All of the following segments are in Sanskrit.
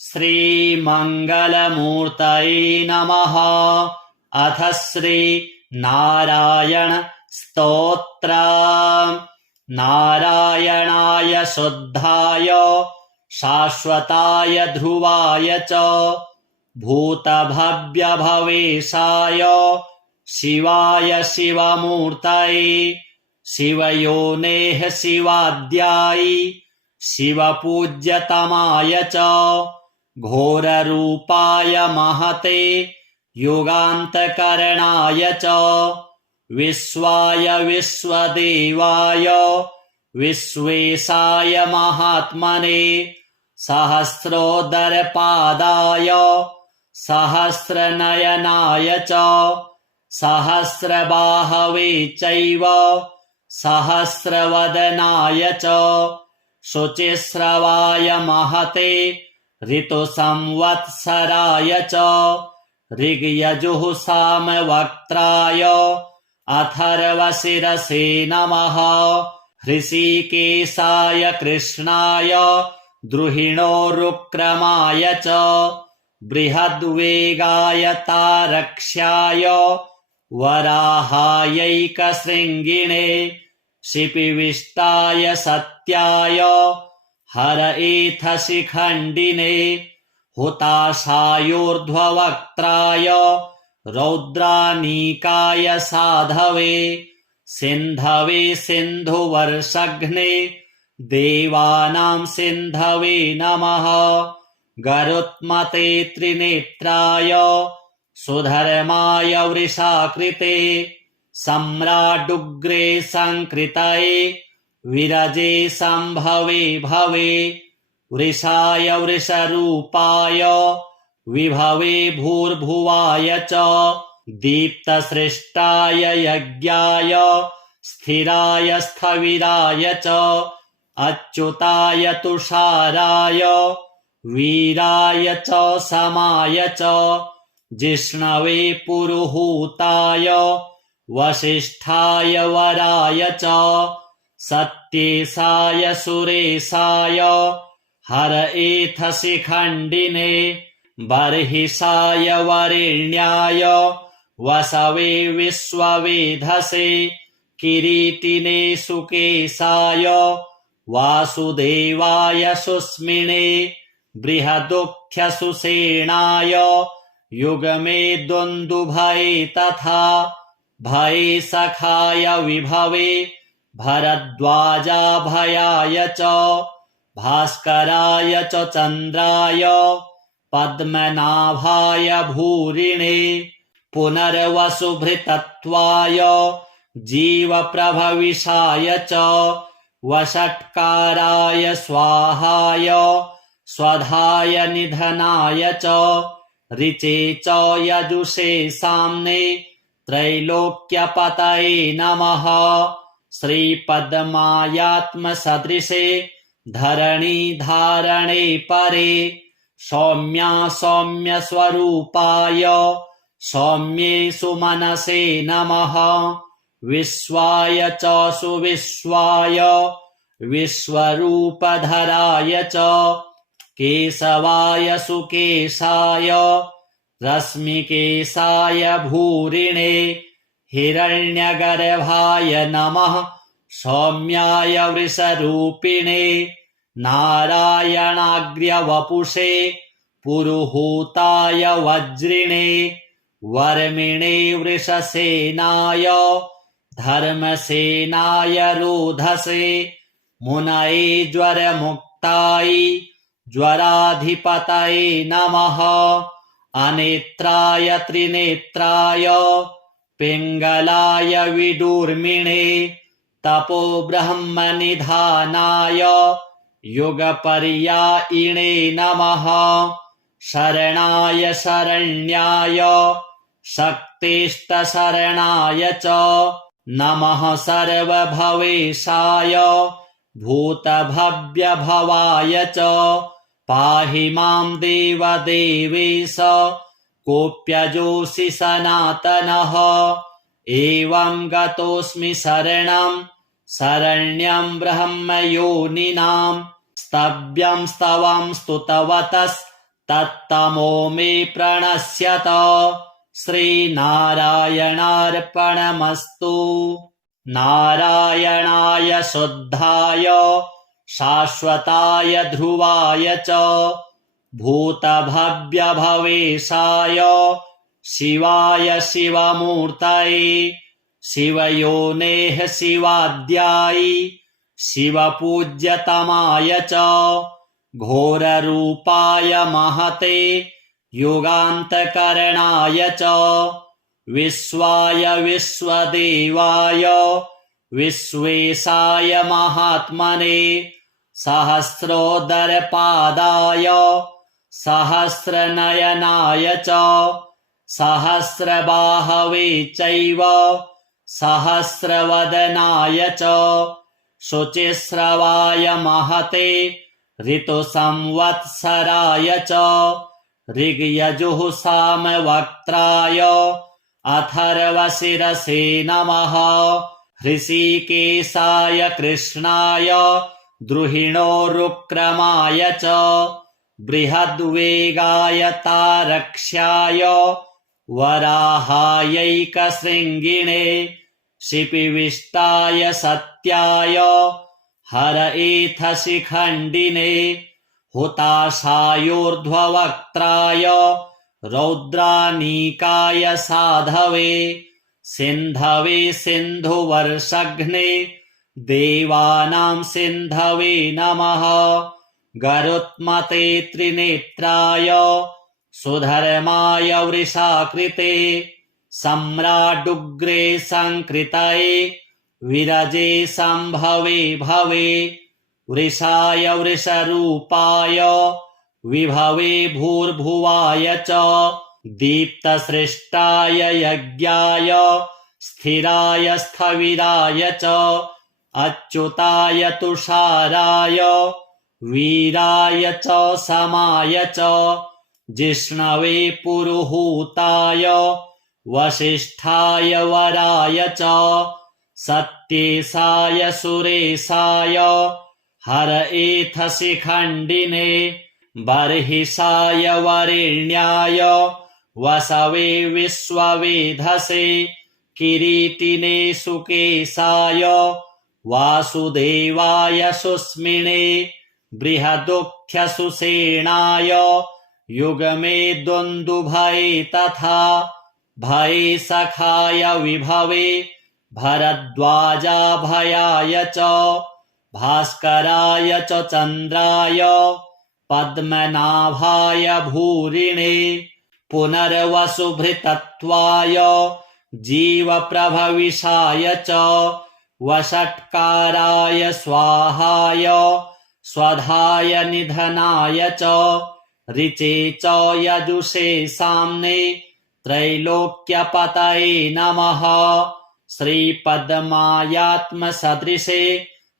श्रीमङ्गलमूर्तये नमः। अथ श्री नारायण स्तोत्र। नारायणाय शुद्धाय शाश्वताय ध्रुवाय च भूतभव्यभवेशाय शिवाय शिवमूर्तये शिवयोनेः शिवाद्याय शिवपूज्यतमाय च घोररूपाय महते युगान्तकरणाय च विश्वाय विश्वदेवाय विश्वेशाय महात्मने सहस्रोदरपादाय सहस्रनयनाय च सहस्रबाहवे चैव सहस्रवदनाय च शुचिस्रवाय महते ऋतुसंवत्सराय च ऋग्यजुः सामवक्त्राय अथर्वशिरसे नमः। हृषीकेशाय कृष्णाय द्रुहिणोरुक्रमाय च बृहद्वेगाय तारक्ष्याय वराहायैकशृङ्गिणे शिपिविष्टाय सत्याय हरएथशिखण्डिने हुताशायोर्ध्ववक्त्राय रौद्रानीकाय साधवे सिन्धवे सिन्धुवर्षघ्ने देवानां सिन्धवे नमः। गरुत्मते त्रिनेत्राय सुधर्माय वृषाकृते सम्राडुग्रे संकृतये विरजे सम्भवे भवे वृषाय वृषरूपाय विभवे भूर्भुवाय च दीप्तसृष्टाय यज्ञाय स्थिराय स्थविराय च अच्युताय तुषाराय वीराय च समाय च जिष्णवे पुरुहूताय वसिष्ठाय वराय च सत्येशाय सुरेशाय हरएथशिखण्डिने बर्हिषाय वरेण्याय वसवे विश्ववेधसे किरीटिने सुकेशाय वासुदेवाय सुस्मिने बृहदुख्यसुषेणाय युगमे दुन्दुभये तथा भये सखाय विभवे भरद्वाजाभयाय च भास्कराय च चन्द्राय पद्मनाभाय भूरिणे पुनर्वसुभृतत्वाय जीवप्रभविषाय च वषट्काराय स्वाहाय स्वधाय निधनाय च ऋचे च यजुषे साम्ने त्रैलोक्यपतये नमः। श्रीपद्मायात्मसदृशे धरणीधारणे परे सौम्या सौम्यस्वरूपाय सौम्ये सुमनसे नमः। विश्वाय च सुविश्वाय विश्वरूपधराय च केशवाय सुकेशाय रश्मिकेशाय भूरिणे हिरण्यगर्भाय नमः। सौम्याय वृषरूपिणे नारायणाग्र्यवपुषे पुरुहूताय वज्रिणे वर्मिणे वृषसेनाय धर्मसेनाय रोधसे मुनये ज्वरमुक्ताय ज्वराधिपतये नमः। अनेत्राय त्रिनेत्राय पिङ्गलाय विदूर्मिणे तपो ब्रह्मनिधानाय युगपर्यायिणे नमः। शरणाय शरण्याय शक्तिष्टशरणाय च नमः। सर्वभवेशाय भूतभव्यभवाय च पाहि मां देवदेवेश कोऽप्यजोऽसि सनातनः। एवं गतोऽस्मि शरणं शरण्यं ब्रह्मयोनिनां स्तव्यं स्तवं स्तुतवतः तत्तमो मे प्रणश्यत। श्रीनारायणार्पणमस्तु। नारायणाय शुद्धाय शाश्वताय ध्रुवाय च भूतभव्यभवेशाय शिवाय शिवमूर्तये शिवयोनेः शिवाद्याय शिवपूज्यतमाय च घोररूपाय महते युगान्तकरणाय च विश्वाय विश्वदेवाय विश्वेशाय महात्मने सहस्रोदरपादाय सहस्रनयनाय च सहस्रबाहवे चैव सहस्रवदनाय च शुचिस्रवाय महते ऋतुसंवत्सराय च ऋग्यजुः सामवक्त्राय अथर्वशिरसे नमः। हृषीकेशाय कृष्णाय द्रुहिणोरुक्रमाय च बृहद्वेगाय तारक्ष्याय वराहायैकशृङ्गिणे शिपिविष्टाय सत्याय हरएथशिखण्डिने हुताशायोर्ध्ववक्त्राय रौद्रानीकाय साधवे सिन्धवे सिन्धुवर्षघ्ने देवानां सिन्धवे नमः। गरुत्मते त्रिनेत्राय सुधर्माय वृषाकृते सम्राडुग्रे संकृतये विरजे सम्भवे भवे वृषाय वृषरूपाय विभवे भूर्भुवाय च दीप्तसृष्टाय यज्ञाय स्थिराय स्थविराय च अच्युताय तुषाराय वीराय च समाय च जिष्णवे पुरुहूताय वसिष्ठाय वराय च सत्येशाय सुरेशाय हरएथशिखण्डिने बर्हिषाय वरेण्याय वसवे विश्ववेधसे किरीटिने सुकेशाय वासुदेवाय सुस्मिने बृहदुख्यसुषेणाय युगमे दुन्दुभये तथा भये सखाय विभवे भरद्वाजाभयाय च भास्कराय च चन्द्राय पद्मनाभाय भूरिणे पुनर्वसुभृतत्वाय जीवप्रभविषाय च वषट्काराय स्वाहाय स्वधाय निधनाय च ऋचे च यजुषे साम्ने त्रैलोक्यपतये नमः। श्रीपद्मायात्मसदृशे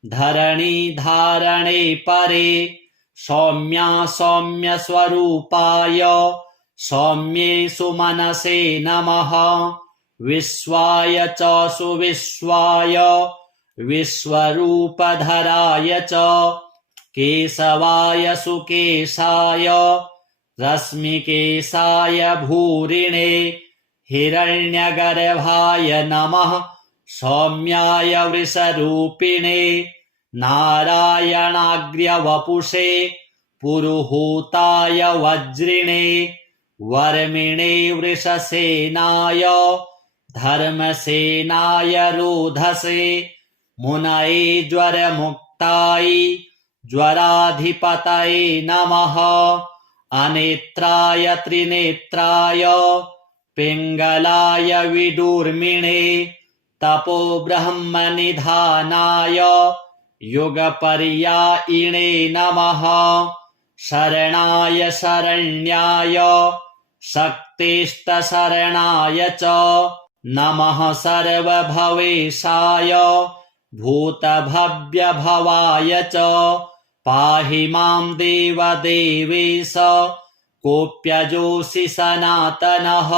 धरणीधारणे परे सौम्या सौम्यस्वरूपाय सौम्ये सुमनसे नमः। विश्वाय च सुविश्वाय विश्वरूपधराय च केशवाय सुकेशाय रश्मिकेशाय भूरिणे हिरण्यगर्भाय नमः। सौम्याय वृषरूपिणे नारायणाग्र्यवपुषे पुरुहूताय वज्रिणे वर्मिणे वृषसेनाय धर्मसेनाय रोधसे मुनये ज्वरमुक्ताय ज्वराधिपतये नमः। अनेत्राय त्रिनेत्राय पिङ्गलाय विदूर्मिणे तपो ब्रह्मनिधानाय युगपर्यायिणे नमः। शरणाय शरण्याय शक्तिष्टशरणाय च नमः। सर्वभवेशाय भूतभव्यभवाय च पाहि मां देवदेवेश कोऽप्यजोऽसि सनातनः।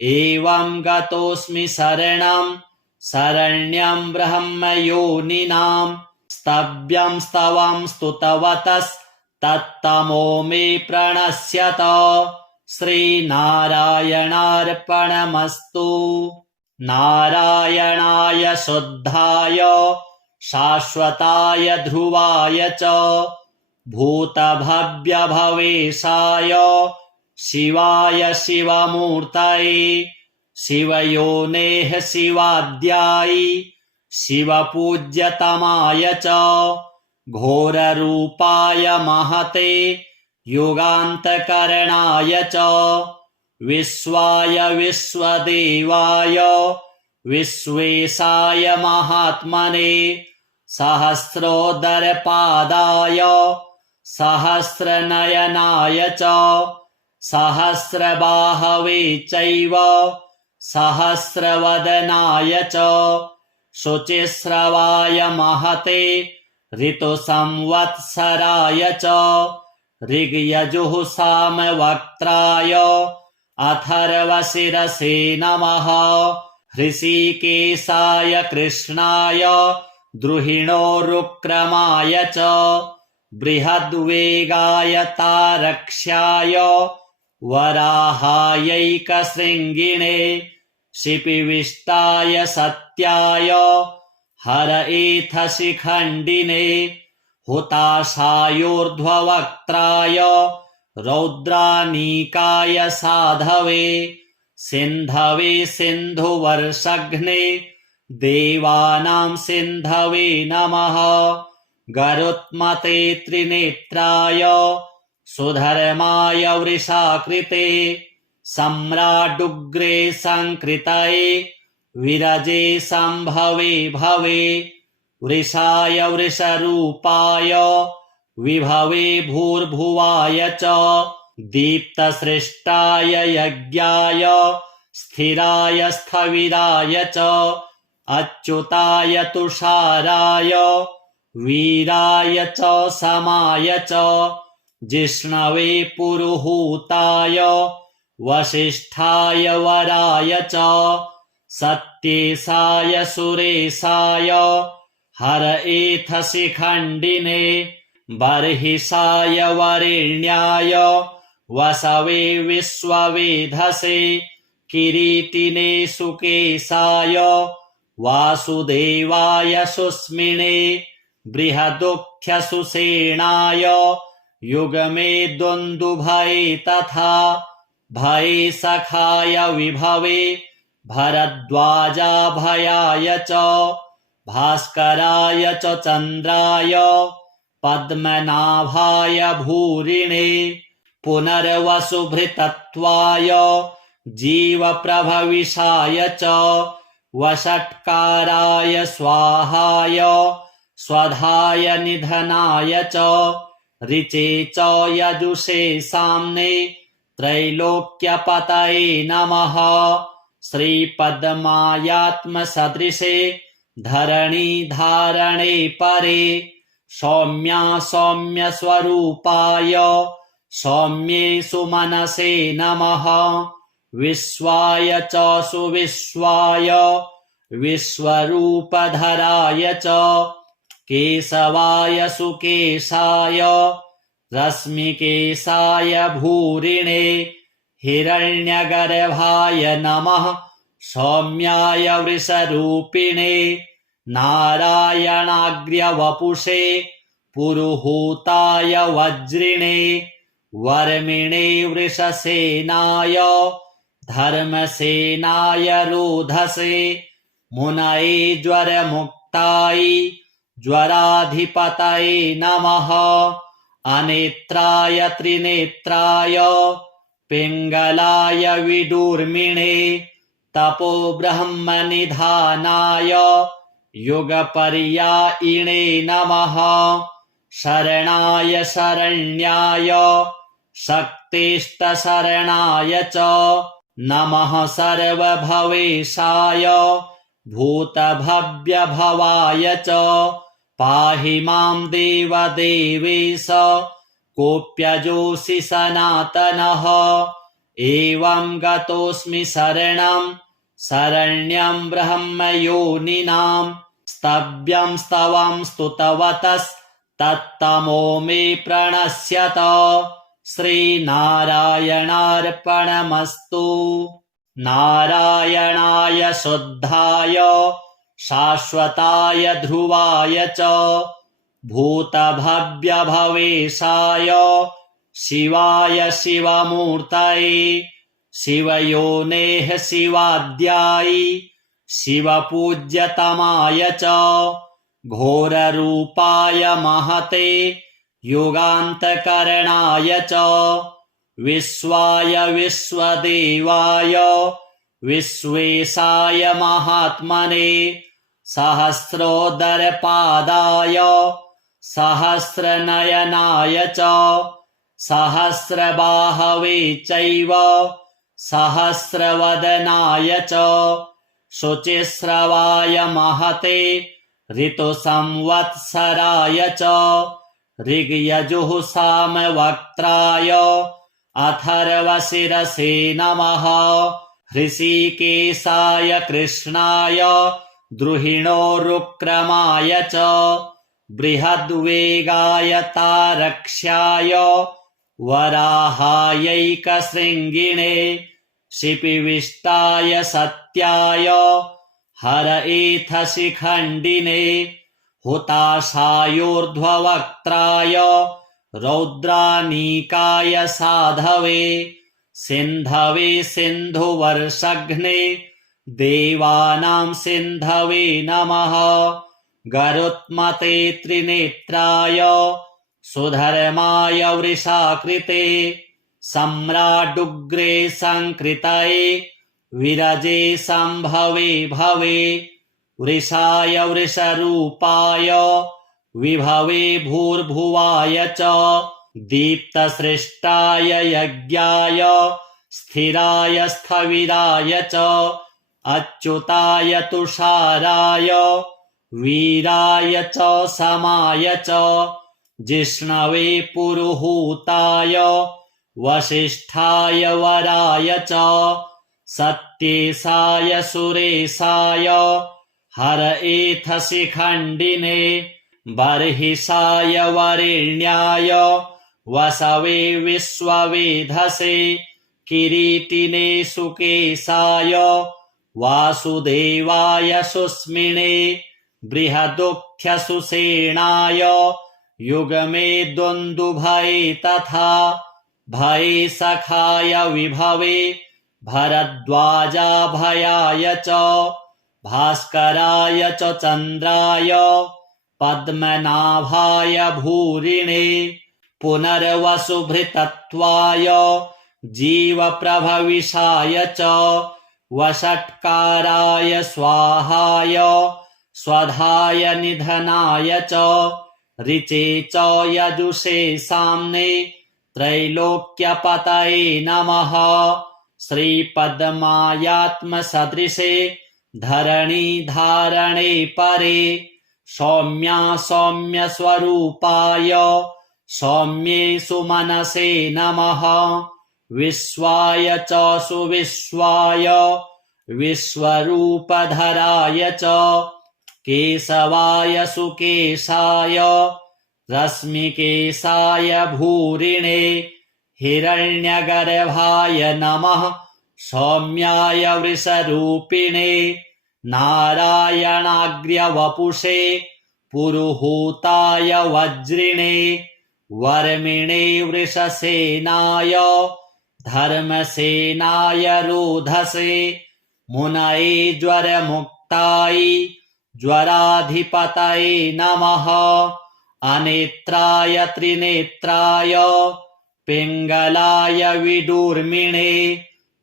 एवं गतोऽस्मि शरणं शरण्यं ब्रह्मयोनिनां स्तव्यं स्तवं स्तुतवतस् तत्तमो मे प्रणश्यत। श्रीनारायणार्पणमस्तु। नारायणाय शुद्धाय शाश्वताय ध्रुवाय च भूतभव्यभवेशाय शिवाय शिवमूर्तये शिवयोनेः शिवाद्याय शिवपूज्यतमाय च घोररूपाय महते युगान्तकरणाय च विश्वाय विश्वदेवाय विश्वेशाय महात्मने सहस्रोदरपादाय सहस्रनयनाय च सहस्रबाहवे चैव सहस्रवदनाय च शुचिस्रवाय महते ऋतुसंवत्सराय च ऋग्यजुः सामवक्त्राय अथर्वशिरसे नमः। हृषीकेशाय कृष्णाय द्रुहिणोरुक्रमाय च बृहद्वेगाय तारक्ष्याय वराहायैकशृङ्गिणे शिपिविष्टाय सत्याय हरएथशिखण्डिने हुताशायोर्ध्ववक्त्राय रौद्रानीकाय साधवे सिन्धवे सिन्धुवर्षघ्ने देवानां सिन्धवे नमः। गरुत्मते त्रिनेत्राय सुधर्माय वृषाकृते सम्राडुग्रे संकृतये विरजे सम्भवे भवे वृषाय वृषरूपाय विभवे भूर्भुवाय च दीप्तसृष्टाय यज्ञाय स्थिराय स्थविराय च अच्युताय तुषाराय वीराय च समाय च जिष्णवे पुरुहूताय वसिष्ठाय वराय च सत्येशाय सुरेशाय हरएथशिखण्डिने बर्हिषाय वरेण्याय वसवे विश्ववेधसे किरीटिने सुकेशाय वासुदेवाय सुस्मिने बृहदुख्यसुषेणाय युगमे दुन्दुभये तथा भये सखाय विभवे भरद्वाजाभयाय च भास्कराय च चन्द्राय पद्मनाभाय भूरिणे पुनर्वसुभृतत्वाय जीवप्रभविषाय च वषट्काराय स्वाहाय स्वधाय निधनाय च ऋचे च यजुषे साम्ने त्रैलोक्यपतये नमः। श्रीपद्मायात्मसदृशे धरणीधारणे परे सौम्या सौम्यस्वरूपाय सौम्ये सुमनसे नमः। विश्वाय च सुविश्वाय विश्वरूपधराय च केशवाय सुकेशाय रश्मिकेशाय भूरिणे हिरण्यगर्भाय नमः। सौम्याय वृषरूपिणे नारायणाग्र्यवपुषे पुरुहूताय वज्रिणे वर्मिणे वृषसेनाय धर्मसेनाय रोधसे मुनये ज्वरमुक्ताय ज्वराधिपतये नमः। अनेत्राय त्रिनेत्राय पिङ्गलाय विदूर्मिणे तपो ब्रह्मनिधानाय युगपर्यायिणे नमः। शरणाय शरण्याय शक्तिष्टशरणाय च नमः। सर्वभवेशाय भूतभव्यभवाय च पाहि मां देवदेवेश कोऽप्यजोऽसि सनातनः। एवं गतोऽस्मि शरणं ब्रह्मयोनिनां स्तव्यं स्तवं स्तुतवतः तत्तमो मे प्रणश्यत। श्रीनारायणार्पणमस्तु। नारायणाय शुद्धाय शाश्वताय ध्रुवाय च भूतभव्यभवेशाय शिवाय शिवमूर्तये शिवयोनेः शिवाद्याय शिवपूज्यतमाय च घोररूपाय महते युगान्तकरणाय च विश्वाय विश्वदेवाय विश्वेशाय महात्मने सहस्रोदरपादाय सहस्रनयनाय च सहस्रबाहवे चैव सहस्रवदनाय च शुचिस्रवाय महते ऋतुसंवत्सराय च ऋग्यजुः सामवक्त्राय अथर्वशिरसे नमः। हृषीकेशाय कृष्णाय द्रुहिणोरुक्रमाय च बृहद्वेगाय तारक्ष्याय वराहायैकशृङ्गिणे शिपिविष्टाय सत्याय हरएथशिखण्डिने हुताशायोर्ध्ववक्त्राय रौद्रानीकाय साधवे सिन्धवे सिन्धुवर्षघ्ने देवानां सिन्धवे नमः। गरुत्मते त्रिनेत्राय सुधर्माय वृषाकृते सम्राडुग्रे संकृतये विरजे सम्भवे भवे वृषाय वृषरूपाय विभवे भूर्भुवाय च दीप्तसृष्टाय यज्ञाय स्थिराय स्थविराय च अच्युताय तुषाराय वीराय च समाय च जिष्णवे पुरुहूताय वसिष्ठाय वराय च सत्येशाय सुरेशाय हरएथशिखण्डिने बर्हिषाय वरेण्याय वसवे विश्ववेधसे किरीटिने सुकेशाय वासुदेवाय सुस्मिने बृहदुक्थ्यसुषेणाय युगमे दुन्दुभये तथा भये सखाय विभवे भरद्वाजाभयाय च भास्कराय च चन्द्राय पद्मनाभाय भूरिणे पुनर्वसुभृतत्वाय जीवप्रभविषाय च वषट्काराय स्वाहाय स्वधाय निधनाय च ऋचे च यजुषे साम्ने त्रैलोक्यपतये नमः। श्रीपद्मायात्मसदृशे धरणीधारणे परे सौम्या सौम्यस्वरूपाय सौम्ये सुमनसे नमः। विश्वाय च सुविश्वाय विश्वरूपधराय च केशवाय सुकेशाय रश्मिकेशाय भूरिणे हिरण्यगर्भाय नमः। सौम्याय वृषरूपिणे नारायणाग्र्यवपुषे पुरुहूताय वज्रिणे वर्मिणे वृषसेनाय धर्मसेनाय रोधसे मुनये ज्वरमुक्ताय ज्वराधिपतये नमः। अनेत्राय त्रिनेत्राय पिङ्गलाय विदूर्मिणे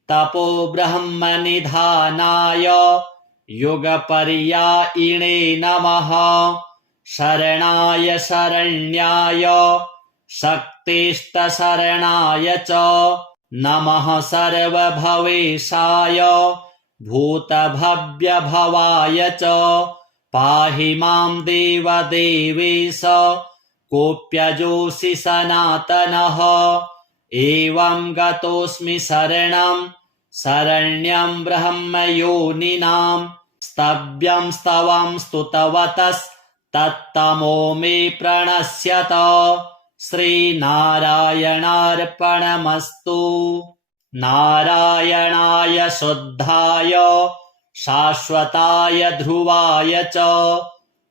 तपो ब्रह्मनिधानाय युगपर्यायिणे नमः। शरणाय शरण्याय शक्तिष्टशरणाय च नमः। सर्वभवेशाय भूतभव्यभवाय च पाहि मां देवदेवेश कोऽप्यजोऽसि सनातनः। एवं गतोऽस्मि शरणं शरण्यं ब्रह्मयोनिनां स्तव्यं स्तवं स्तुतवतः तत्तमो मे प्रणश्यत। श्रीनारायणार्पणमस्तु। नारायणाय शुद्धाय शाश्वताय ध्रुवाय च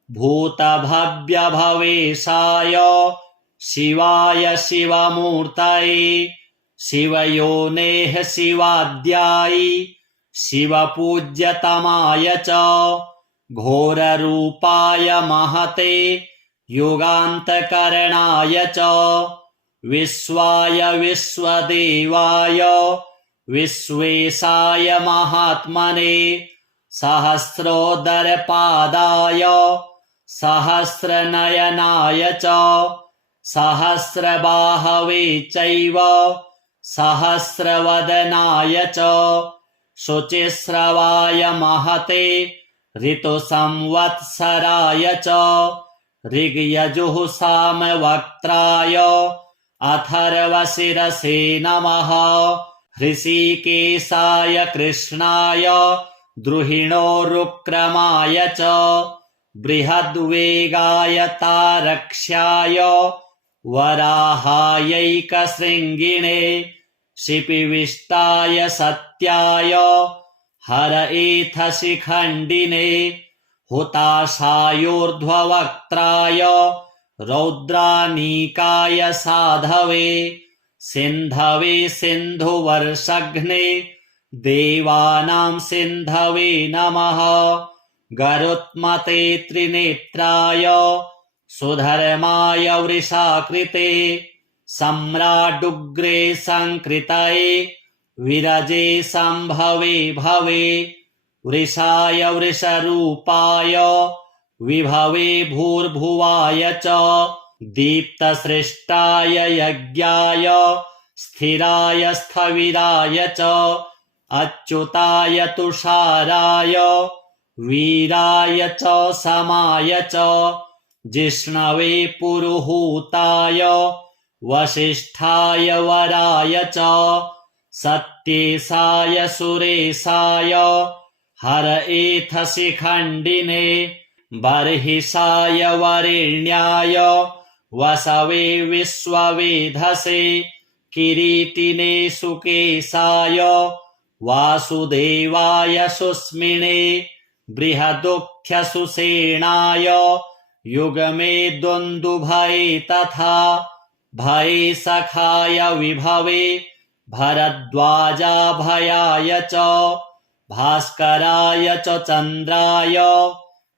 भूतभव्यभवेशाय शिवाय शिवमूर्तये शिवयोनेः शिवाद्याय शिवपूज्यतमाय च घोररूपाय महते युगान्तकरणाय च विश्वाय विश्वदेवाय विश्वेशाय महात्मने सहस्रोदरपादाय सहस्रनयनाय च सहस्रबाहवे चैव सहस्रवदनाय च शुचिस्रवाय महते ऋतुसंवत्सराय च ऋग्यजुः सामवक्त्राय अथर्वशिरसे नमः। हृषीकेशाय कृष्णाय द्रुहिणोरुक्रमाय च बृहद्वेगाय तारक्ष्याय वराहायैकशृङ्गिणे शिपिविष्टाय सत्याय हरएथशिखण्डिने हुताशायोर्ध्ववक्त्राय रौद्रानीकाय साधवे सिन्धवे सिन्धुवर्षघ्ने देवानां सिन्धवे नमः। गरुत्मते त्रिनेत्राय सुधर्माय वृषाकृते सम्राडुग्रे संकृतये विरजे सम्भवे भवे वृषाय वृषरूपाय विभवे भूर्भुवाय च दीप्तसृष्टाय यज्ञाय स्थिराय स्थविराय च अच्युताय तुषाराय वीराय च समाय च जिष्णवे पुरुहूताय वसिष्ठाय वराय च सत्येशाय सुरेशाय हरएथशिखण्डिने बर्हिषाय वरेण्याय वसवे विश्ववेधसे किरीटिने सुकेशाय वासुदेवाय सुस्मिने बृहदुक्थ्यसुषेणाय युगमे दुन्दुभये तथा भये सखाय विभवे भरद्वाजाभयाय च भास्कराय च चन्द्राय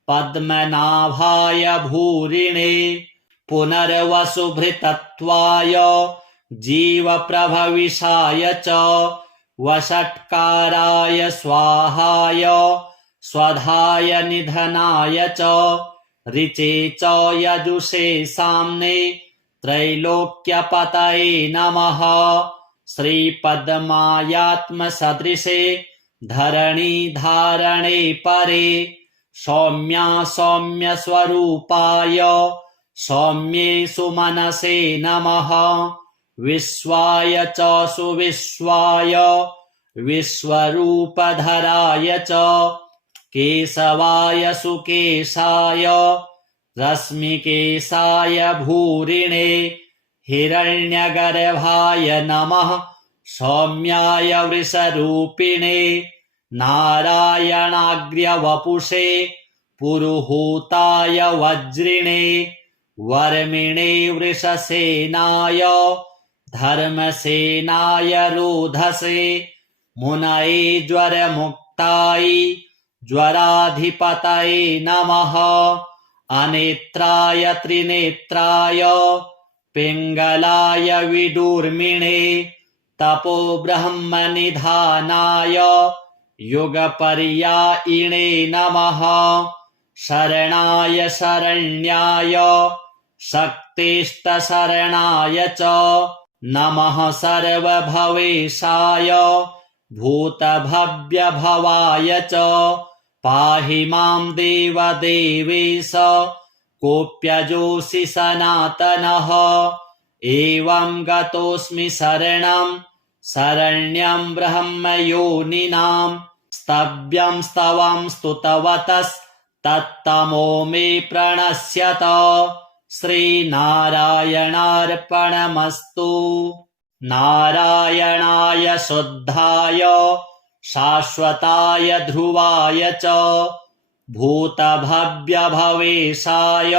पद्मनाभाय भूरिणे पुनर्वसुभृतत्वाय जीवप्रभविषाय च वषट्काराय स्वाहाय स्वधाय निधनाय च ऋचे च यजुषे साम्ने त्रैलोक्यपतये नमः। श्रीपद्मायात्मसदृशे धरणीधारणे परे सौम्या सौम्यस्वरूपाय सौम्ये सुमनसे नमः। विश्वाय च सुविश्वाय विश्वरूपधराय च केशवाय सुकेशाय रश्मिकेशाय भूरिणे हिरण्यगर्भाय नमः। सौम्याय वृषरूपिणे नारायणाग्र्यवपुषे पुरुहूताय वज्रिणे वर्मिणे वृषसेनाय धर्मसेनाय रोधसे मुनये ज्वरमुक्ताय ज्वराधिपतये नमः। अनेत्राय त्रिनेत्राय पिङ्गलाय विदूर्मिणे तपो ब्रह्मनिधानाय युगपर्यायिणे नमः। शरणाय शरण्याय शक्तिष्टशरणाय च नमः। सर्वभवेशाय भूतभव्यभवाय च पाहि मां देवदेवेश कोऽप्यजोऽसि सनातनः। एवं गतोऽस्मि शरणं शरण्यं ब्रह्मयोनिनां स्तव्यं स्तवं स्तुतवतः तत्तमो मे प्रणश्यत। श्रीनारायणार्पणमस्तु। नारायणाय शुद्धाय शाश्वताय ध्रुवाय च भूतभव्यभवेशाय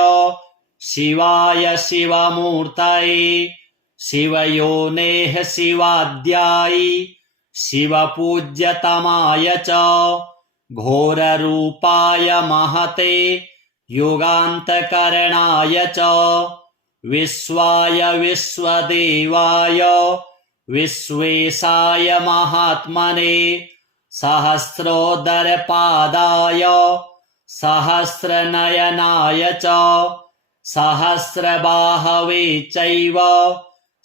शिवाय शिवमूर्तये शिवयोनेः शिवाद्याय शिवपूज्यतमाय च घोररूपाय महते युगान्तकरणाय च विश्वाय विश्वदेवाय विश्वेशाय महात्मने सहस्रोदरपादाय सहस्रनयनाय च सहस्रबाहवे चैव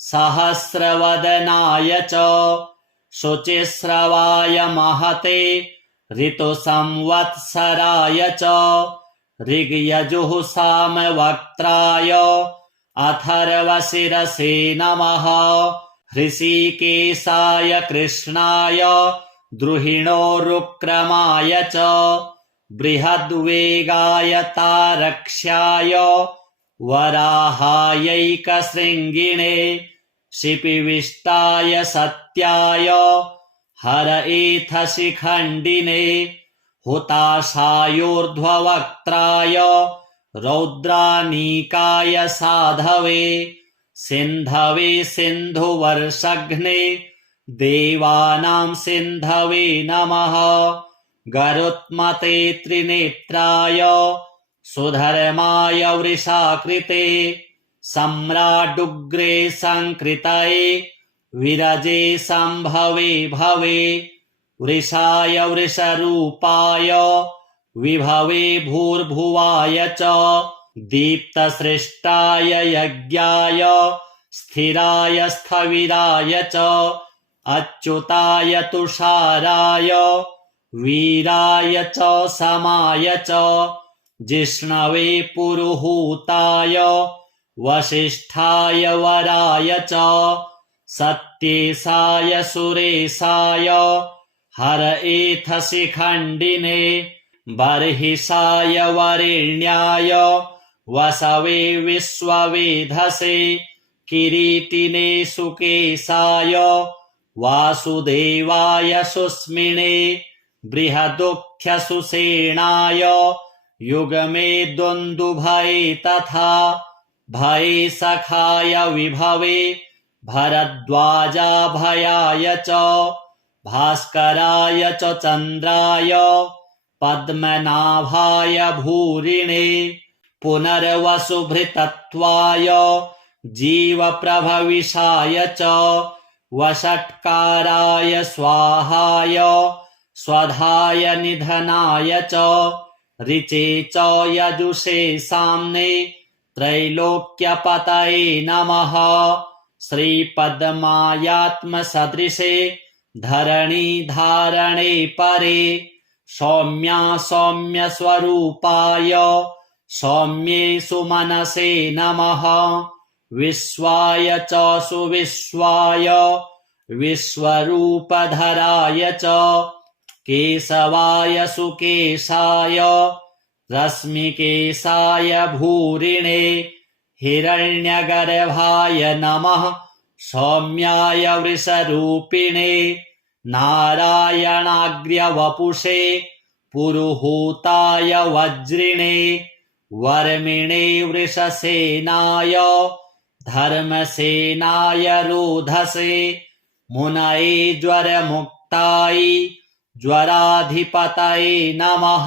सहस्रवदनाय च शुचिस्रवाय महते ऋतुसंवत्सराय च ऋग्यजुः सामवक्त्राय अथर्वशिरसे नमः। हृषीकेशाय कृष्णाय द्रुहिणोरुक्रमाय च बृहद्वेगाय तारक्ष्याय वराहायैकशृङ्गिणे शिपिविष्टाय सत्याय हरएथशिखण्डिने हुताशायोर्ध्ववक्त्राय रौद्रानीकाय साधवे सिन्धवे सिन्धुवर्षघ्ने देवानां सिन्धवे नमः। गरुत्मते त्रिनेत्राय सुधर्माय वृषाकृते सम्राडुग्रे संकृतये विरजे सम्भवे भवे वृषाय वृषरूपाय विभवे भूर्भुवाय च दीप्तसृष्टाय यज्ञाय स्थिराय स्थविराय च अच्युताय तुषाराय वीराय च समाय च जिष्णवे पुरुहूताय वसिष्ठाय वराय च सत्येशाय सुरेशाय हरएथशिखण्डिने बर्हिषाय वरेण्याय वसवे विश्ववेधसे किरीटिने सुकेशाय वासुदेवाय सुस्मिने बृहदुख्यसुषेणाय युगमे दुन्दुभये तथा भये सखाय विभवे भरद्वाजाभयाय च भास्कराय च चन्द्राय पद्मनाभाय भूरिणे पुनर्वसुभृतत्वाय जीवप्रभविषाय च वषट्काराय स्वाहाय स्वधाय निधनाय च ऋचे च यजुषे साम्ने त्रैलोक्यपतये नमः। श्रीपद्मायात्मसदृशे धरणीधारणे परे सौम्या सौम्यस्वरूपाय सौम्ये सुमनसे नमः। विश्वाय च सुविश्वाय विश्वरूपधराय च केशवाय सुकेशाय रश्मिकेशाय भूरिणे हिरण्यगर्भाय नमः। सौम्याय वृषरूपिणे नारायणाग्र्यवपुषे पुरुहूताय वज्रिणे वर्मिणे वृषसेनाय धर्मसेनाय रोधसे मुनये ज्वरमुक्ताय ज्वराधिपतये नमः।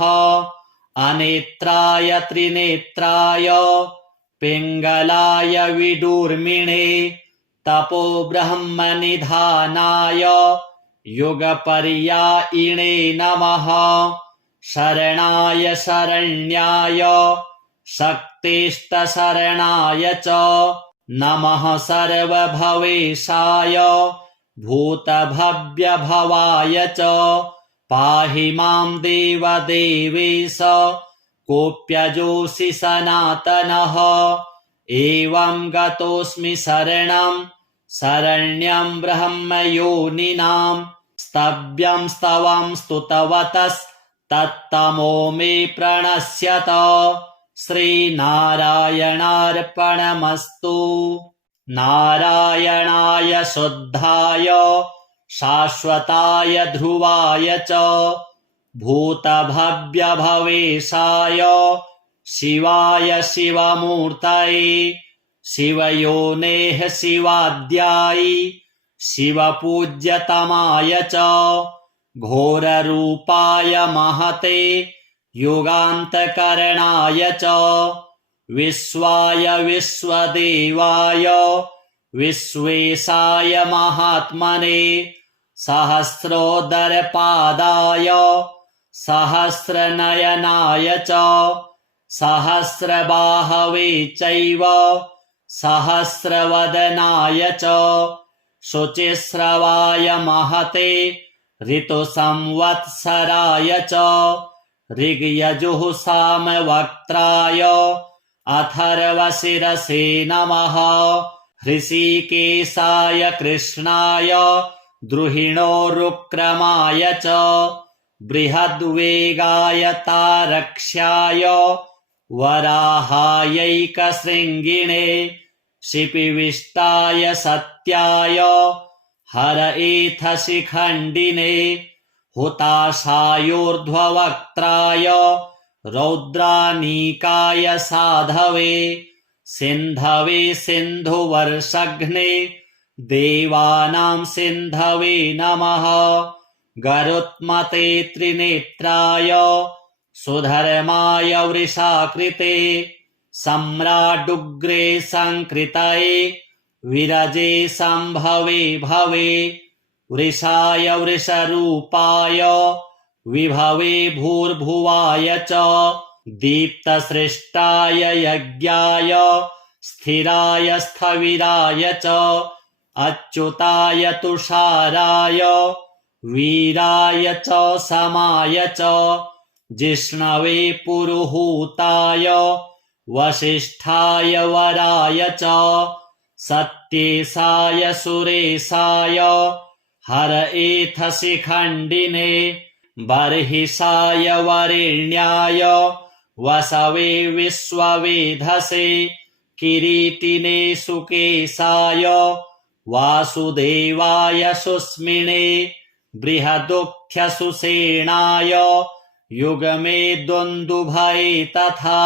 अनेत्राय त्रिनेत्राय पिङ्गलाय विदूर्मिणे तपो ब्रह्मनिधानाय युगपर्यायिणे नमः। शरणाय शरण्याय शक्तिष्टशरणाय च नमः। सर्वभवेशाय भूतभव्यभवाय च पाहि मां देवदेवेश कोऽप्यजोऽसि सनातनः। एवं गतोऽस्मि शरणं शरण्यं ब्रह्मयोनिनां स्तव्यं स्तवं स्तुतवतस् तत्तमो मे प्रणश्यत। श्रीनारायणार्पणमस्तु। नारायणाय शुद्धाय शाश्वताय ध्रुवाय च भूतभव्यभवेशाय शिवाय शिवमूर्तये शिवयोनेः शिवाद्याय शिवपूज्यतमाय च घोररूपाय महते युगान्तकरणाय च विश्वाय विश्वदेवाय विश्वेशाय महात्मने सहस्रोदरपादाय सहस्रनयनाय च सहस्रबाहवे चैव सहस्रवदनाय च शुचिस्रवाय महते ऋतुसंवत्सराय च ऋग्यजुः सामवक्त्राय अथर्वशिरसे नमः। हृषीकेशाय कृष्णाय द्रुहिणोरुक्रमाय च बृहद्वेगाय तारक्ष्याय वराहायैकशृङ्गिणे शिपिविष्टाय सत्याय हरएथशिखण्डिने हुताशायोर्ध्ववक्त्राय रौद्रानीकाय साधवे सिन्धवे सिन्धुवर्षघ्ने देवानां सिन्धवे नमः। गरुत्मते त्रिनेत्राय सुधर्माय वृषाकृते सम्राडुग्रे संकृतये विरजे सम्भवे भवे वृषाय वृषरूपाय विभवे भूर्भुवाय च दीप्तसृष्टाय यज्ञाय स्थिराय स्थविराय च अच्युताय तुषाराय वीराय च समाय च जिष्णवे पुरुहूताय वसिष्ठाय वराय च सत्येशाय सुरेशाय हरएथशिखण्डिने बर्हिषाय वरेण्याय वसवे विश्ववेधसे किरीटिने सुकेशाय वासुदेवाय सुस्मिने बृहदुक्थ्यसुषेणाय युगमे दुन्दुभये तथा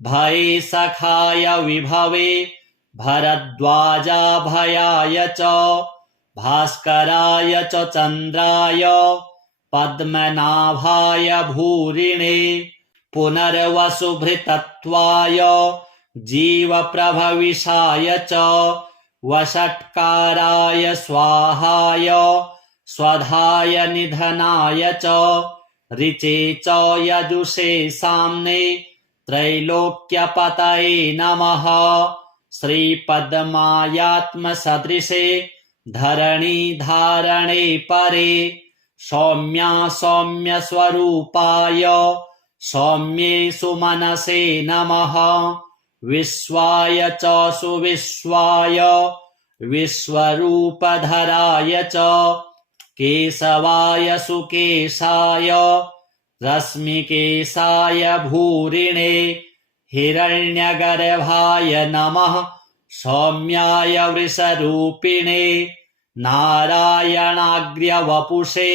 भये सखाय विभवे भरद्वाजाभयाय च भास्कराय च चन्द्राय पद्मनाभाय भूरिणे पुनर्वसुभृतत्वाय जीवप्रभविषाय च वषट्काराय स्वाहाय स्वधाय निधनाय च ऋचे च यजुषे साम्ने त्रैलोक्यपतये नमः। श्रीपद्मायात्मसदृशे धरणीधारणे परे सौम्या सौम्यस्वरूपाय सौम्ये सुमनसे नमः। विश्वाय च सुविश्वाय विश्वरूपधराय च केशवाय सुकेशाय रश्मिकेशाय भूरिणे हिरण्यगर्भाय नमः। सौम्याय वृषरूपिणे नारायणाग्र्यवपुषे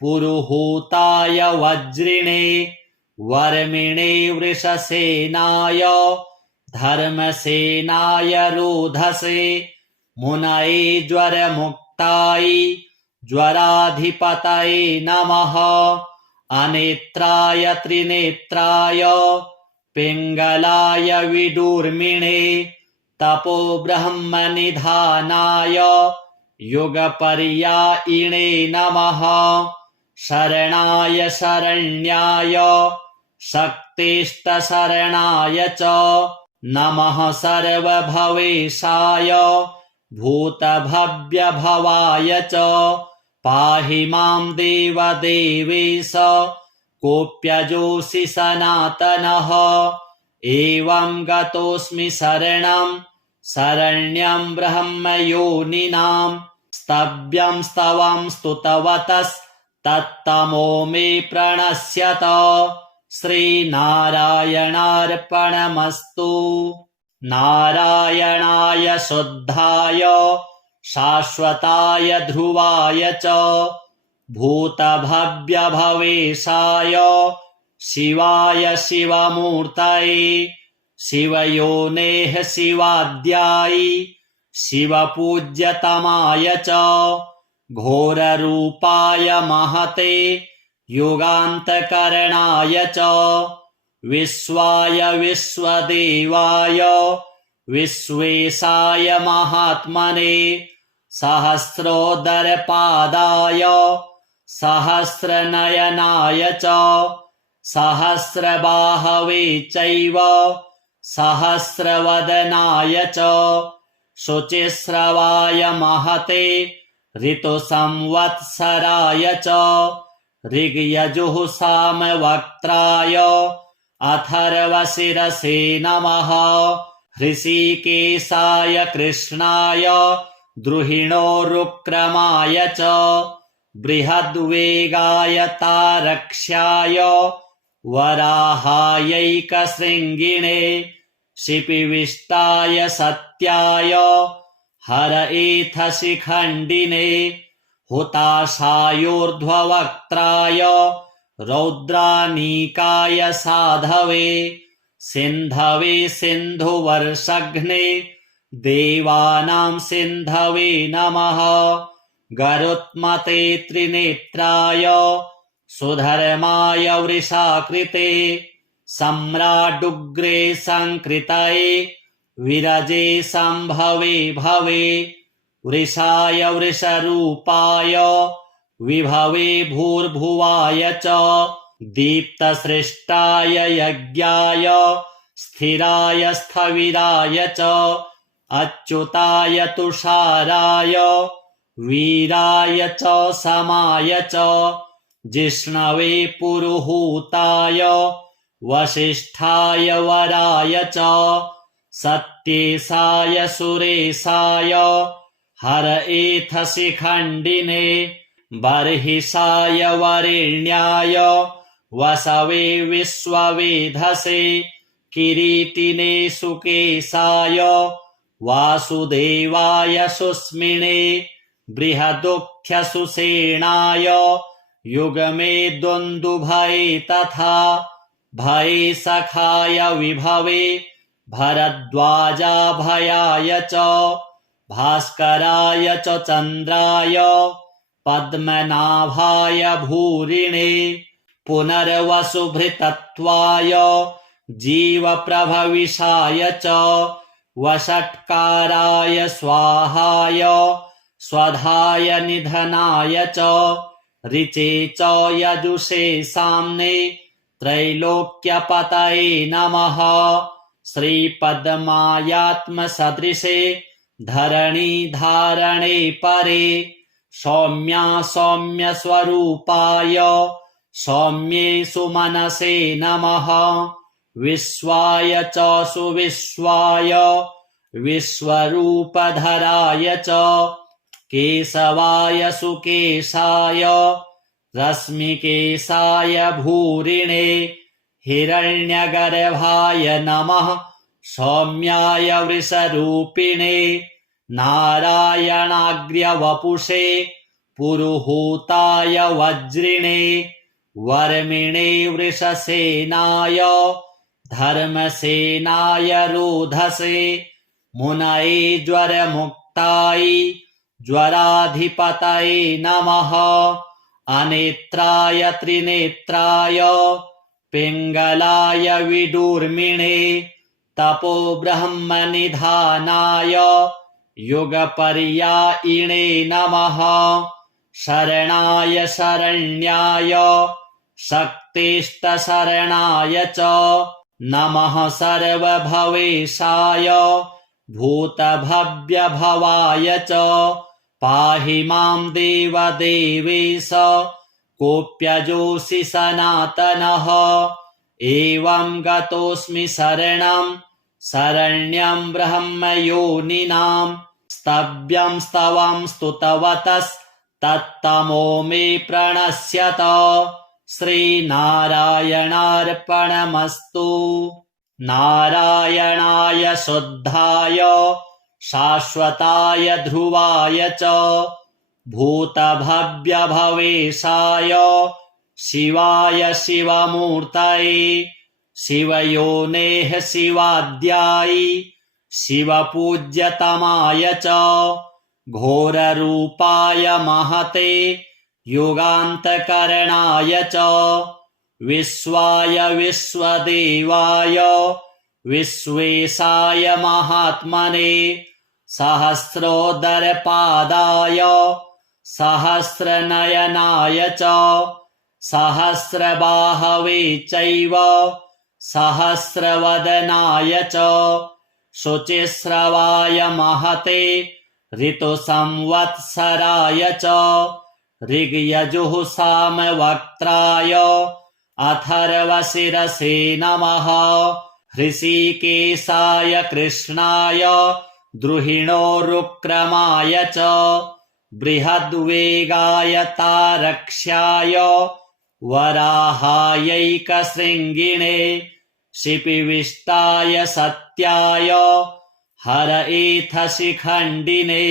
पुरुहूताय वज्रिणे वर्मिणे वृषसेनाय धर्मसेनाय रोधसे मुनये ज्वरमुक्ताय ज्वराधिपतये नमः। अनेत्राय त्रिनेत्राय पिङ्गलाय विदुर्मिणे तपो ब्रह्मनिधानाय युगपर्यायिणे नमः। शरणाय शरण्याय शक्तिष्टशरणाय च नमः। सर्वभवेशाय भूतभव्यभवाय च पाहि मां देवदेवेश कोऽप्यजोऽसि सनातनः। एवं गतोऽस्मि शरणं शरण्यं ब्रह्मयोनिनां स्तव्यं स्तवं स्तुतवतः तत्तमो मे प्रणश्यत। श्रीनारायणार्पणमस्तु। नारायणाय शुद्धाय शाश्वताय ध्रुवाय च भूतभव्यभवेशाय शिवाय शिवमूर्तये शिवयोनेः शिवाद्याय शिवपूज्यतमाय च घोररूपाय महते युगान्तकरणाय च विश्वाय विश्वदेवाय विश्वेशाय महात्मने सहस्रोदरपादाय सहस्रनयनाय च सहस्रबाहवे चैव सहस्रवदनाय च शुचिस्रवाय महते ऋतुसंवत्सराय च ऋग्यजुः सामवक्त्राय अथर्वशिरसे नमः। हृषीकेशाय कृष्णाय द्रुहिणोरुक्रमाय च बृहद्वेगाय तारक्ष्याय वराहायैकशृङ्गिणे शिपिविष्टाय सत्याय हरएथशिखण्डिने हुताशायोर्ध्ववक्त्राय रौद्रानीकाय साधवे सिन्धवे सिन्धुवर्षघ्ने देवानां सिन्धवे नमः। गरुत्मते त्रिनेत्राय सुधर्माय वृषाकृते सम्राडुग्रे संकृतये विरजे सम्भवे भवे वृषाय वृषरूपाय विभवे भूर्भुवाय च दीप्तसृष्टाय यज्ञाय स्थिराय स्थविराय च अच्युताय तुषाराय वीराय च समाय च जिष्णवे पुरुहूताय वसिष्ठाय वराय च सत्येशाय सुरेशाय हरएथशिखण्डिने बर्हिषाय वरेण्याय वसवे विश्ववेधसे किरीटिने सुकेशाय वासुदेवाय सुस्मिने बृहदुक्थ्यसुषेणाय युगमे दुन्दुभये तथा भये सखाय विभवे भरद्वाजाभयाय च भास्कराय च चन्द्राय पद्मनाभाय भूरिणे पुनर्वसुभृतत्वाय जीवप्रभविषाय च वषट्काराय स्वाहाय स्वधाय निधनाय च ऋचे च यजुषे साम्ने त्रैलोक्यपतये नमः। श्रीपद्मायात्मसदृशे धरणीधारणे परे सौम्या सौम्यस्वरूपाय सौम्ये सुमनसे नमः। विश्वाय च सुविश्वाय विश्वरूपधराय च केशवाय सुकेशाय रश्मिकेशाय भूरिणे हिरण्यगर्भाय नमः। सौम्याय वृषरूपिणे नारायणाग्र्यवपुषे पुरुहूताय वज्रिणे वर्मिणे वृषसेनाय धर्मसेनाय रोधसे मुनये ज्वरमुक्ताय ज्वराधिपतये नमः। अनेत्राय त्रिनेत्राय पिङ्गलाय विदूर्मिणे तपो ब्रह्मनिधानाय युगपर्यायिणे नमः। शरणाय शरण्याय शक्तिष्टशरणाय च नमः। सर्वभवेशाय भूतभव्यभवाय च पाहि मां देवदेवेश कोऽप्यजोऽसि सनातनः। एवं गतोऽस्मि शरणं शरण्यं ब्रह्मयोनिनां स्तव्यं स्तवं स्तुतवतः तत्तमो मे प्रणश्यत। श्रीनारायणार्पणमस्तु। नारायणाय शुद्धाय शाश्वताय ध्रुवाय च भूतभव्यभवेशाय शिवाय शिवमूर्तये शिवयोनेः शिवाद्याय शिवपूज्यतमाय च घोररूपाय महते युगान्तकरणाय च विश्वाय विश्वदेवाय विश्वेशाय महात्मने सहस्रोदरपादाय सहस्रनयनाय च सहस्रबाहवे चैव सहस्रवदनाय च शुचिस्रवाय महते ऋतुसंवत्सराय च ऋग्यजुः सामवक्त्राय अथर्वशिरसे नमः। हृषीकेशाय कृष्णाय द्रुहिणोरुक्रमाय च बृहद्वेगाय तारक्ष्याय वराहायैकशृङ्गिणे शिपिविष्टाय सत्याय हरएथशिखण्डिने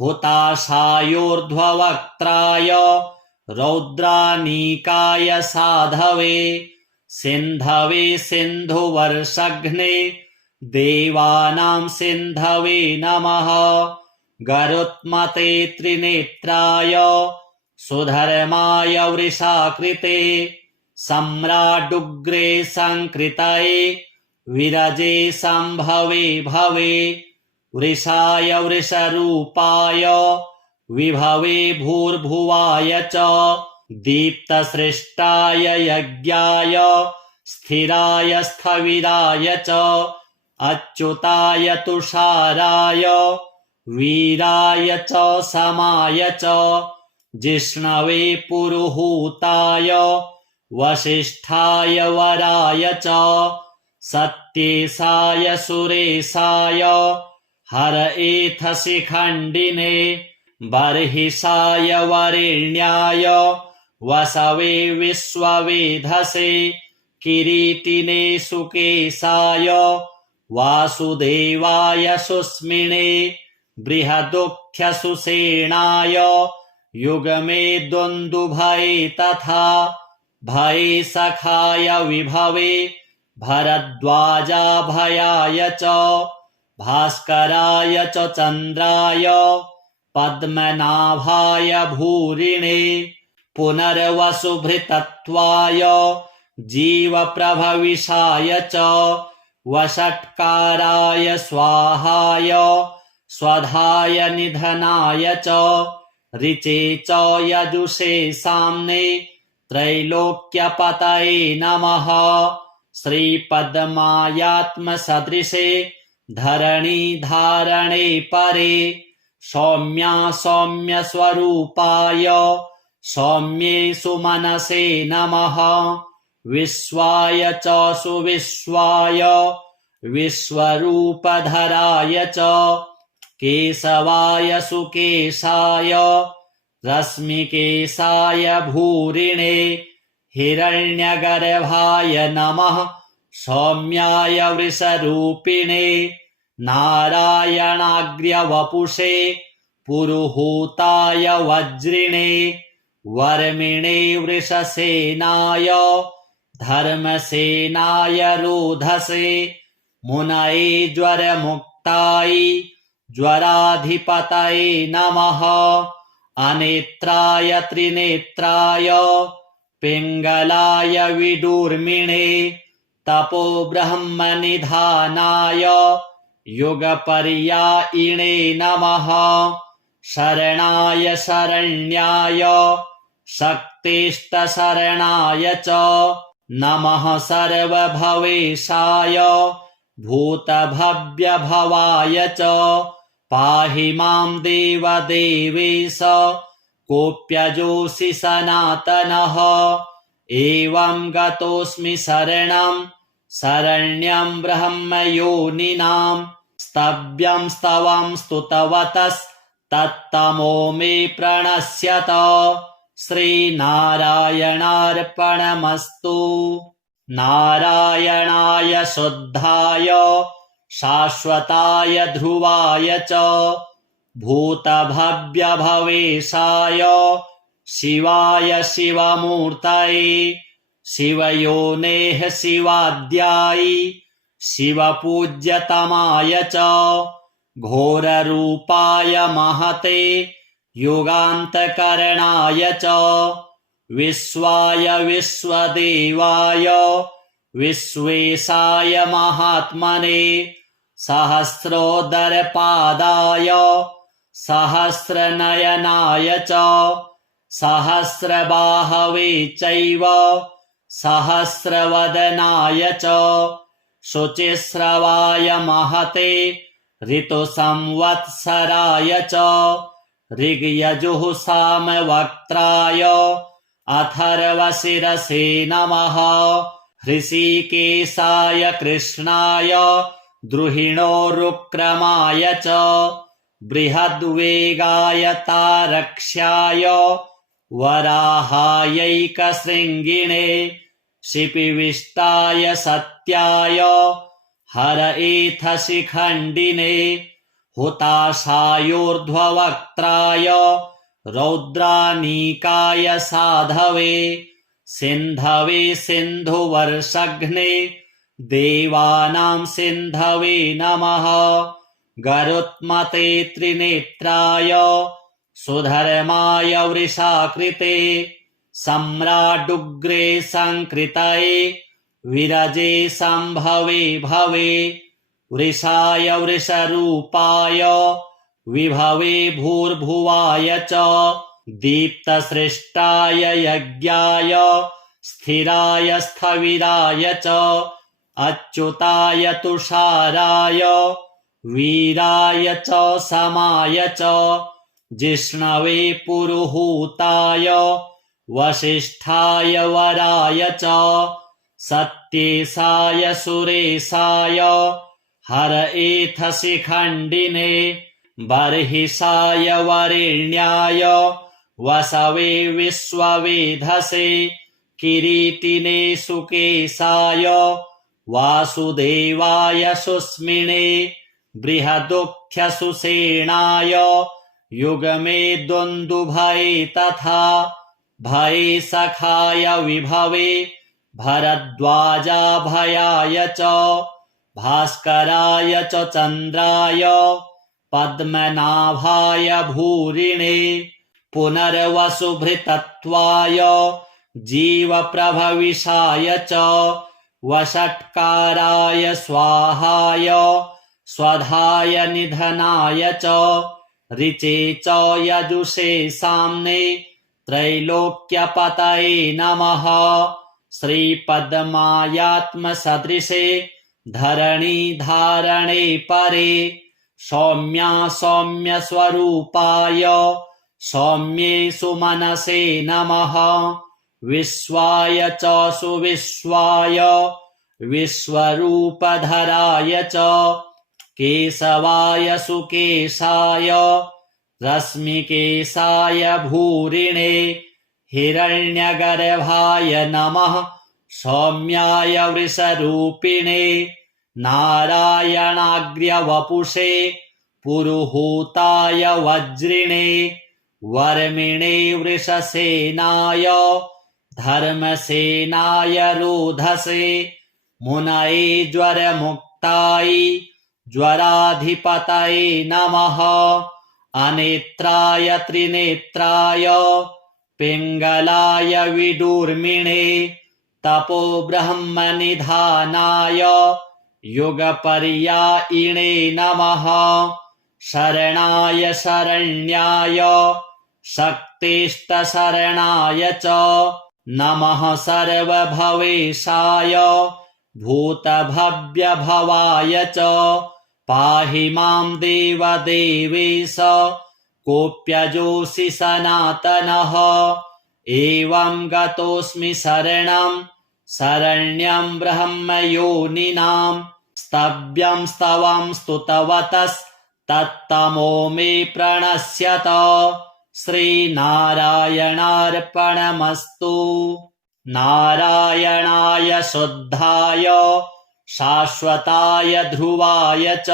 हुताशायोर्ध्ववक्त्राय रौद्रानीकाय साधवे सिन्धवे सिन्धुवर्षघ्ने देवानां सिन्धवे नमः। गरुत्मते त्रिनेत्राय सुधर्माय वृषाकृते सम्राडुग्रे संकृतये विरजे सम्भवे भवे वृषाय वृषरूपाय विभवे भूर्भुवाय च दीप्तसृष्टाय यज्ञाय स्थिराय स्थविराय च अच्युताय तुषाराय वीराय च समाय च जिष्णवे पुरुहूताय वसिष्ठाय वराय च सत्येशाय सुरेशाय हरएथशिखण्डिने बर्हिषाय वरेण्याय वसवे विश्ववेधसे किरीटिने सुकेशाय वासुदेवाय सुस्मिने बृहदुख्यसुषेणाय युगमे दुन्दुभये तथा भये सखाय विभवे भरद्वाजाभयाय च भास्कराय च चन्द्राय पद्मनाभाय भूरिणे पुनर्वसुभृतत्वाय जीवप्रभविषाय च वषट्काराय स्वाहाय स्वधाय निधनाय च ऋचे च यजुषे साम्ने त्रैलोक्यपतये नमः। श्रीपद्मायात्मसदृशे धरणीधारणे परे सौम्या सौम्यस्वरूपाय सौम्ये सुमनसे नमः। विश्वाय च सुविश्वाय विश्वरूपधराय च केशवाय सुकेशाय रश्मिकेशाय भूरिणे हिरण्यगर्भाय नमः। सौम्याय वृषरूपिणे नारायणाग्र्यवपुषे पुरुहूताय वज्रिणे वर्मिणे वृषसेनाय धर्मसेनाय रोधसे मुनये ज्वरमुक्ताय ज्वराधिपतये नमः। अनेत्राय त्रिनेत्राय पिङ्गलाय विदूर्मिणे तपो ब्रह्मनिधानाय युगपर्यायिणे नमः। शरणाय शरण्याय शक्तिष्टशरणाय च नमः। सर्वभवेशाय भूतभव्यभवाय च पाहि मां देवदेवेश कोऽप्यजोऽसि सनातनः। एवं गतोऽस्मि शरणं शरण्यं ब्रह्मयोनिनां स्तव्यं स्तवं स्तुतवतः तत्तमो मे प्रणश्यत। श्रीनारायणार्पणमस्तु। नारायणाय शुद्धाय शाश्वताय ध्रुवाय च भूतभव्यभवेशाय शिवाय शिवमूर्तये शिवयोनेः शिवाद्याय शिवपूज्यतमाय च घोररूपाय महते युगान्तकरणाय च विश्वाय विश्वदेवाय विश्वेशाय महात्मने सहस्रोदरपादाय सहस्रनयनाय च सहस्रबाहवे चैव सहस्रवदनाय च शुचिस्रवाय महते ऋतुसंवत्सराय च ऋग्यजुः सामवक्त्राय अथर्वशिरसे नमः। हृषीकेशाय कृष्णाय द्रुहिणोरुक्रमाय च बृहद्वेगाय तारक्ष्याय वराहायैकशृङ्गिणे शिपिविष्टाय सत्याय हरएथशिखण्डिने हुताशायोर्ध्ववक्त्राय रौद्रानीकाय साधवे सिन्धवे सिन्धुवर्षघ्ने देवानां सिन्धवे नमः। गरुत्मते त्रिनेत्राय सुधर्माय वृषाकृते सम्राडुग्रे संकृतये विरजे संभवे भवे वृषाय वृषरूपाय विभवे भूर्भुवाय च दीप्तसृष्टाय यज्ञाय स्थिराय स्थविराय च अच्युताय तुषाराय वीराय च समाय च जिष्णवे पुरुहूताय वसिष्ठाय वराय च सत्येशाय सुरेशाय हरएथशिखण्डिने बर्हिषाय वरेण्याय वसवे विश्ववेधसे किरीटिने सुकेशाय वासुदेवाय सुस्मिने बृहदुख्यसुषेणाय युगमे दुन्दुभये तथा भये सखाय विभवे भरद्वाजाभयाय च भास्कराय च चन्द्राय पद्मनाभाय भूरिणे पुनर्वसुभृतत्वाय जीवप्रभविषाय च वषट्काराय स्वाहाय स्वधाय निधनाय च ऋचे च यजुषे साम्ने त्रैलोक्यपतये नमः। श्रीपद्मायात्मसदृशे धरणीधारणे परे सौम्या सौम्यस्वरूपाय सौम्ये सुमनसे नमः। विश्वाय च सुविश्वाय विश्वरूपधराय च केशवाय सुकेशाय रश्मिकेशाय भूरिणे हिरण्यगर्भाय नमः। सौम्याय वृषरूपिणे नारायणाग्र्यवपुषे पुरुहूताय वज्रिणे वर्मिणे वृषसेनाय धर्मसेनाय रोधसे मुनये ज्वरमुक्ताय ज्वराधिपतये नमः। अनेत्राय त्रिनेत्राय पिङ्गलाय विदूर्मिणे तपो ब्रह्मनिधानाय युगपर्यायिणे नमः। शरणाय शरण्याय शक्तिष्टशरणाय च नमः। सर्वभवेशाय भूतभव्यभवाय च पाहि मां देवदेवेश कोऽप्यजोऽसि सनातनः। एवं गतोऽस्मि शरणं शरण्यं ब्रह्मयोनिनां स्तव्यं स्तवं स्तुतवतस् तत्तमो मे प्रणश्यत। श्रीनारायणार्पणमस्तु। नारायणाय शुद्धाय शाश्वताय ध्रुवाय च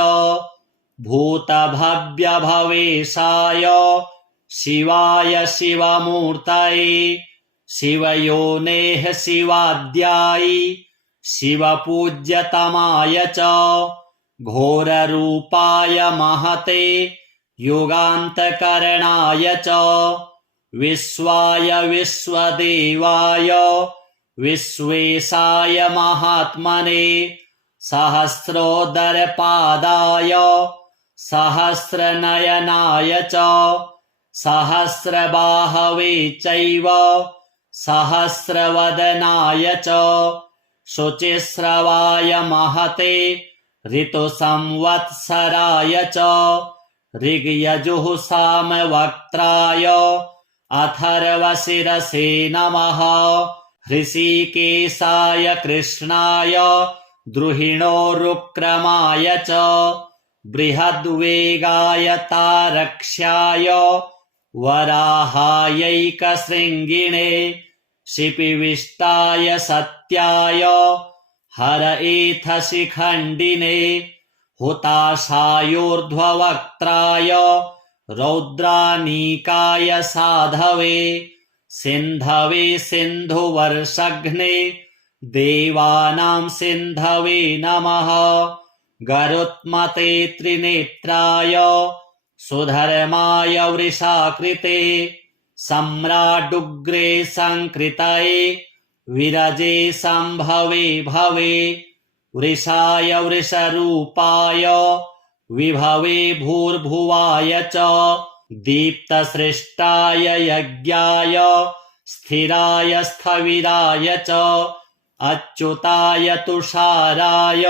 भूतभव्यभवेशाय शिवाय शिवमूर्तये शिवयोनेः शिवाद्याय शिवपूज्यतमाय च घोररूपाय महते युगान्तकरणाय च विश्वाय विश्वदेवाय विश्वेशाय महात्मने सहस्रोदरपादाय सहस्रनयनाय च सहस्रबाहवे चैव सहस्रवदनाय च शुचिस्रवाय महते ऋतुसंवत्सराय च ऋग्यजुः सामवक्त्राय अथर्वशिरसे नमः। हृषीकेशाय कृष्णाय द्रुहिणोरुक्रमाय च बृहद्वेगाय तारक्ष्याय वराहायैकशृङ्गिणे शिपिविष्टाय सत्याय हरएथशिखण्डिने हुताशायोर्ध्ववक्त्राय रौद्रानीकाय साधवे सिन्धवे सिन्धुवर्षघ्ने देवानां सिन्धवे नमः। गरुत्मते त्रिनेत्राय सुधर्माय वृषाकृते सम्राडुग्रे संकृतये विरजे सम्भवे भवे वृषाय वृषरूपाय विभवे भूर्भुवाय च दीप्तसृष्टाय यज्ञाय स्थिराय स्थविराय च अच्युताय तुषाराय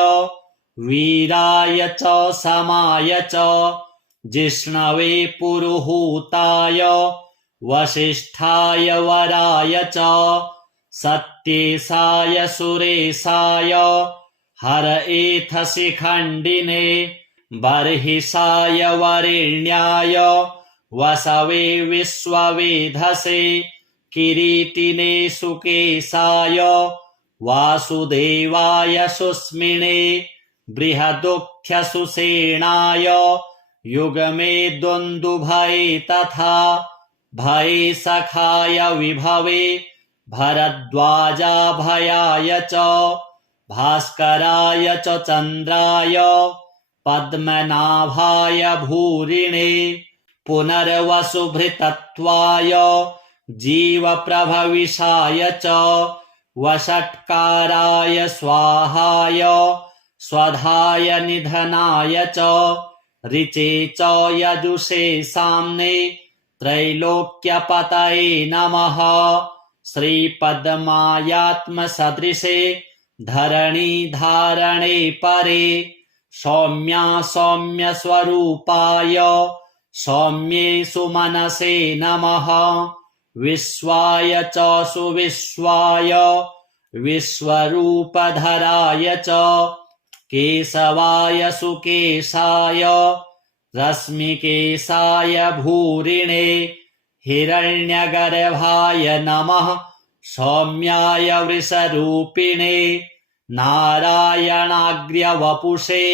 वीराय च समाय च जिष्णवे पुरुहूताय वसिष्ठाय वराय च सत्येशाय सुरेशाय हरएथशिखण्डिने बर्हिषाय वरेण्याय वसवे विश्ववेधसे किरीटिने सुकेशाय वासुदेवाय सुस्मिने बृहदुक्थ्यसुषेणाय युगमे दुन्दुभये तथा भये सखाय विभवे भरद्वाजाभयाय च भास्कराय च चन्द्राय पद्मनाभाय भूरिणे पुनर्वसुभृतत्वाय जीवप्रभविषाय च वषट्काराय स्वाहाय स्वधाय निधनाय च ऋचे च यजुषे साम्ने त्रैलोक्यपतये नमः। श्रीपद्मायात्मसदृशे धरणीधारणे परे सौम्या सौम्यस्वरूपाय सौम्ये सुमनसे नमः। विश्वाय च सुविश्वाय विश्वरूपधराय च केशवाय सुकेशाय रश्मिकेशाय भूरिणे हिरण्यगर्भाय नमः। सौम्याय वृषरूपिणे नारायणाग्र्यवपुषे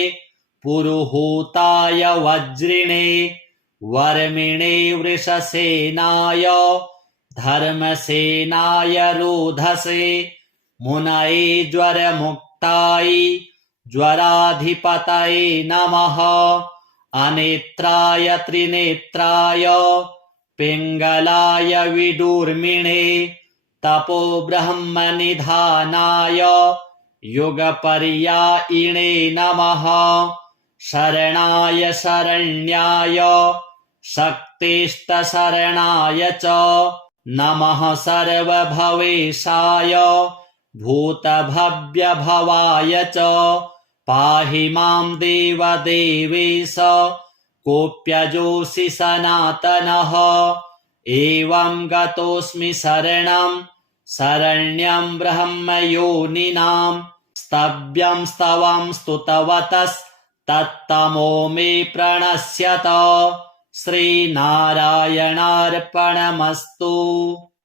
पुरुहूताय वज्रिणे वर्मिणे वृषसेनाय धर्मसेनाय रोधसे मुनये ज्वरमुक्ताय ज्वराधिपतये नमः। अनेत्राय त्रिनेत्राय पिङ्गलाय विदुर्मिणे तपो ब्रह्मनिधानाय युगपर्यायिणे नमः। शरणाय शरण्याय शक्तिष्टशरणाय च नमः। सर्वभवेशाय भूतभव्यभवाय च पाहि मां देवदेवेश कोऽप्यजोऽसि सनातनः। एवं गतोऽस्मि शरणं शरण्यं ब्रह्मयोनिनां स्तव्यं स्तवं स्तुतवतस् तत्तमो मे प्रणश्यत। श्रीनारायणार्पणमस्तु।